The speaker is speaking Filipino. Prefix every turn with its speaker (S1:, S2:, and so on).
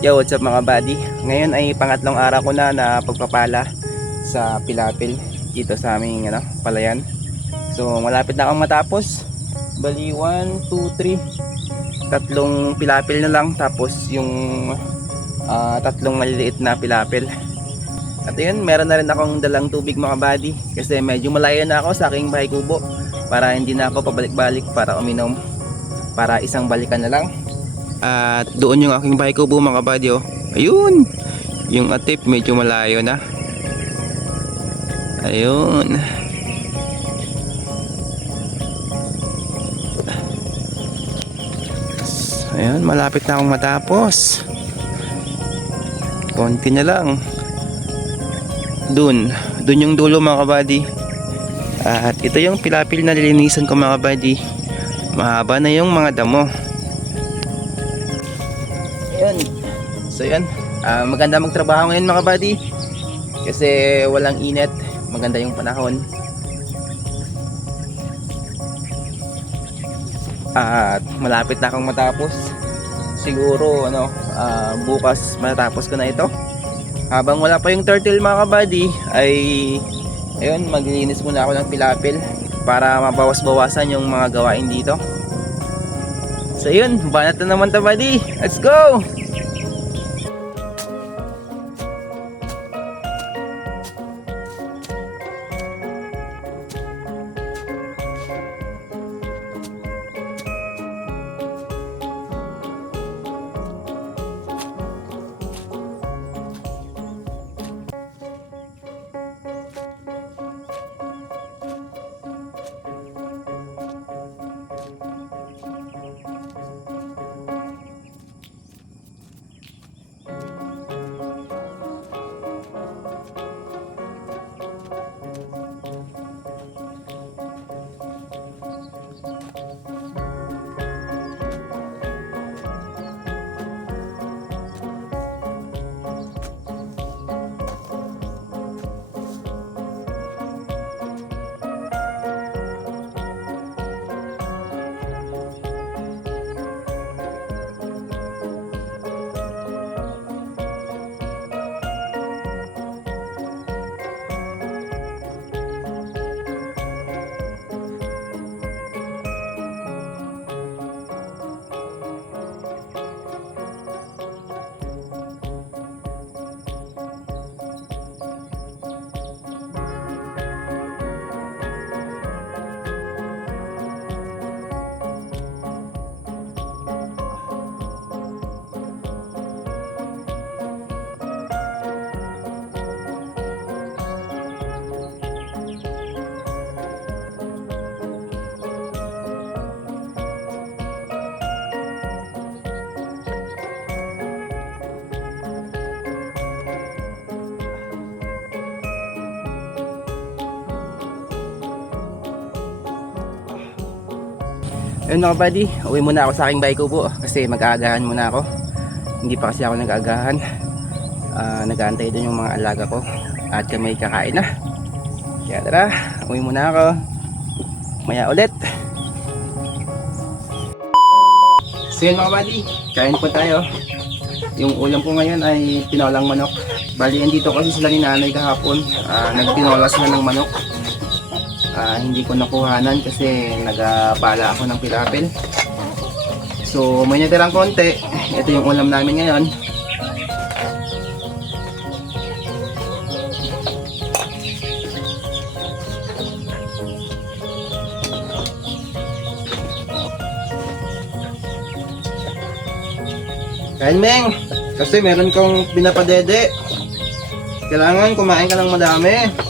S1: Yo, what's up mga buddy? Ngayon ay pangatlong araw ko na na pagpapala sa Pilapil dito sa aming ano, palayan. So, malapit na akong matapos. Bali, 1, 2, 3. Tatlong Pilapil na lang. Tapos yung ah, tatlong maliliit na Pilapil. At yun, meron na rin akong dalang tubig mga buddy. Kasi medyo malayo na ako sa aking bahay kubo. Para hindi na ako pabalik-balik para uminom. Para isang balikan na lang. At doon yung aking bahay kubo mga buddy oh. Ayun. Yung atip medyo malayo na. Ayun. Ayun, malapit na akong matapos. Konti na lang. Dun. Dun yung dulo mga kabady. At ito yung pilapil na lilinisan ko mga kabady. Mahaba na yung mga damo. Ayan. So yan. Ah, maganda magtrabaho ngayon mga buddy. Kasi walang init. Maganda yung panahon. At malapit na akong matapos. Siguro ano, ah, bukas matapos ko na ito. Habang wala pa yung turtle mga kabady ay ayun, maglilinis muna ako ng pilapil para mabawas-bawasan yung mga gawain dito. So yun, banat na naman ta buddy. Let's go! Ayun mga buddy, uwi muna ako sa aking bahay kubo kasi mag-aagahan muna ako. Hindi pa kasi ako nag-aagahan. Ah, nag-aantay doon yung mga alaga ko at kami kakain na. Kaya tara, uwi muna ako. Maya ulit. So yun mga buddy, kain po tayo. Yung ulam ko ngayon ay tinolang manok. Bali, andito kasi sila ni nanay kahapon. Ah, nagtinola sila ng manok. Ah, hindi ko nakuhanan kasi nagpala ako ng pilapil. So, may natirang konti. Ito yung ulam namin ngayon. Kain, Meng! Kasi meron kang pinapadede. Kailangan kumain ka ng madami.